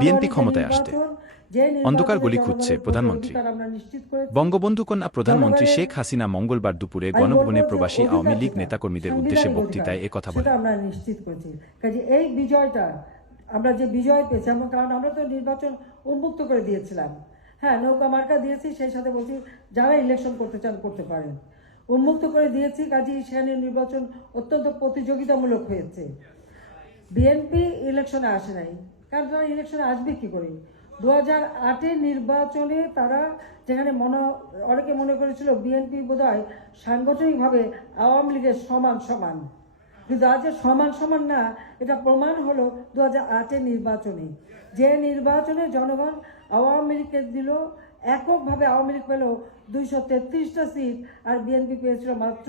BNP ক্ষমতায় আসতে। অন্ধকার গলি খুঁজছে প্রধানমন্ত্রী। বঙ্গবন্ধু কন্যা প্রধানমন্ত্রী শেখ হাসিনা মঙ্গলবার দুপুরে গণভবনে প্রবাসী আওয়ামী লীগ নেতাকর্মীদের উদ্দেশ্যে বক্তৃতায় অধিকার, এ কথা বলেন। আমরা নিশ্চিত করেছি। কাজে এই বিজয়টা আমরা যে বিজয় পেয়েছি আমরা কারণ আমরা তো নির্বাচন উন্মুক্ত করে দিয়েছিলাম। হ্যাঁ নৌকা মার্কা দিয়েছি সেই সাথে বলছি যারা ইলেকশন করতে চান করতে পারেন। উন্মুক্ত করে দিয়েছি কাজে সেখানে নির্বাচন অত্যন্ত প্রতিযোগিতামূলক হয়েছে। বিএনপি ইলেকশনে আসে নাই। কারণ তারা ইলেকশনে আসবে কি করে? দু হাজার আটের নির্বাচনে তারা যেখানে মনে, অনেকে মনে করেছিল বিএনপি বোধ হয় সাংগঠনিকভাবে আওয়ামী লীগের সমান সমান। কিন্তু আজ সমান সমান না, এটা প্রমাণ হলো দু হাজার আটের নির্বাচনে। যে নির্বাচনে জনগণ আওয়ামী লীগকে দিল, এককভাবে আওয়ামী লীগ পেল দুইশো তেত্রিশটা সিট আর বিএনপি পেয়েছিল মাত্র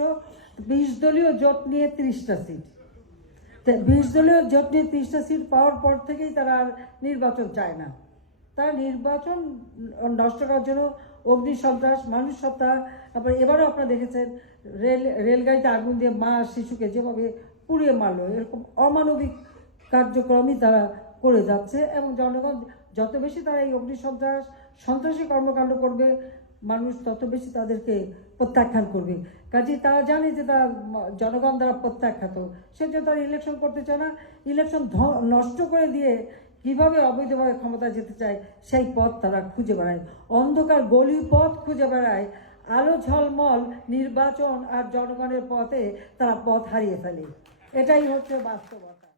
বিশ দলীয় জোট নিয়ে তিরিশটা সিট। বিশ দলীয় জোট নিয়ে তিরিশটা সিট পাওয়ার পর থেকেই তারা আর নির্বাচন চায় না। তারা নির্বাচন নষ্ট করার জন্য অগ্নি সন্ত্রাস, মানুষ হত্যা, তারপরে এবারও আপনারা দেখেছেন, রেল, রেলগাড়িতে আগুন দিয়ে মা শিশুকে যেভাবে পুড়িয়ে মারলো, এরকম অমানবিক কার্যক্রমই তারা করে যাচ্ছে এবং জনগণ যত বেশি তারা এই অগ্নি সন্ত্রাস, সন্ত্রাসী কর্মকাণ্ড করবে মানুষ তত বেশি তাদেরকে প্রত্যাখ্যান করবে। কাজে তারা জানে যে তারা জনগণ দ্বারা প্রত্যাখ্যাত। সেজন্য তারা ইলেকশন করতে চায় না। ইলেকশন নষ্ট করে দিয়ে কীভাবে অবৈধভাবে ক্ষমতা যেতে চায়, সেই পথ তারা খুঁজে বেড়ায়। অন্ধকার গলি পথ খুঁজে বেড়ায়। আলো ঝলমল, নির্বাচন আর জনগণের পথে তারা পথ হারিয়ে ফেলে। এটাই হচ্ছে বাস্তবতা।